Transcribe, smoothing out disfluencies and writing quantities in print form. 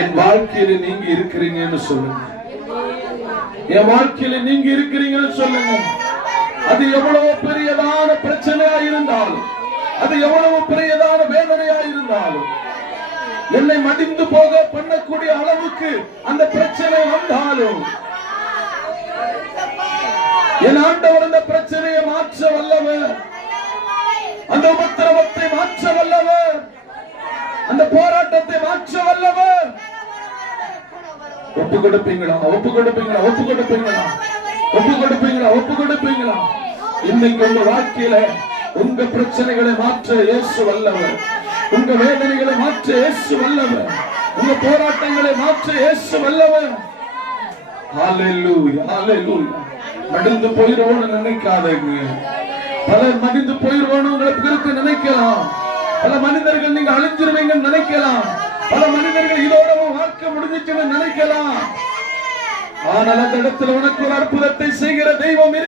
என் வாழ்க்கையில நீங்க இருக்கிறீங்கன்னு சொல்லுங்க. என் வாழ்க்கையில நீங்க இருக்கிறீங்கன்னு சொல்லுங்க. அது எவ்வளவு பெரியதான பிரச்சனையா இருந்தாலும், அது எவ்வளவு பெரியதான வேதனையா இருந்தாலும், என்னை மடிந்து போக பண்ணக்கூடிய அளவுக்கு அந்த பிரச்சனை வந்தாலும், என் ஆண்டவர் அந்த பிரச்சனையை மாற்ற வல்லவர், அந்த உபத்திரவத்தை மாற்ற வல்லவர், அந்த போராட்டத்தை மாற்ற வல்லவர். ஒப்பு கொடுப்பீங்களா? ஒப்பு கொடுப்பீங்களா? ஒப்பு கொடுப்பீங்களா? ஒப்பு கொடுப்பீங்களா? ஒப்பு கொடுப்பீங்களா? இன்னைக்கு உங்க வாழ்க்கையில உங்க பிரச்சனைகளை மாற்ற இயேசு வல்லவர். உங்க வேதனைகளை மாற்ற இயேசு வல்லவர். உங்க போராட்டங்களை மாற்ற இயேசு வல்லவர். ஹல்லேலூயா, ஹல்லேலூயா. மடிந்து போயிடுவோம்னு நினைக்காதீங்க. பலர் மடிந்து போயிடுவோம்னு உங்களுக்கு நினைக்கலாம். பல மனிதர்கள் நீங்க அழிஞ்சிருவீங்கன்னு நினைக்கலாம். பல மனிதர்கள் இதோட வாழ்க்கை முடிஞ்சிச்சுன்னு நினைக்கலாம். ஆனால் அந்த இடத்துல உனக்கு ஒரு அற்புதத்தை செய்கிற தெய்வம்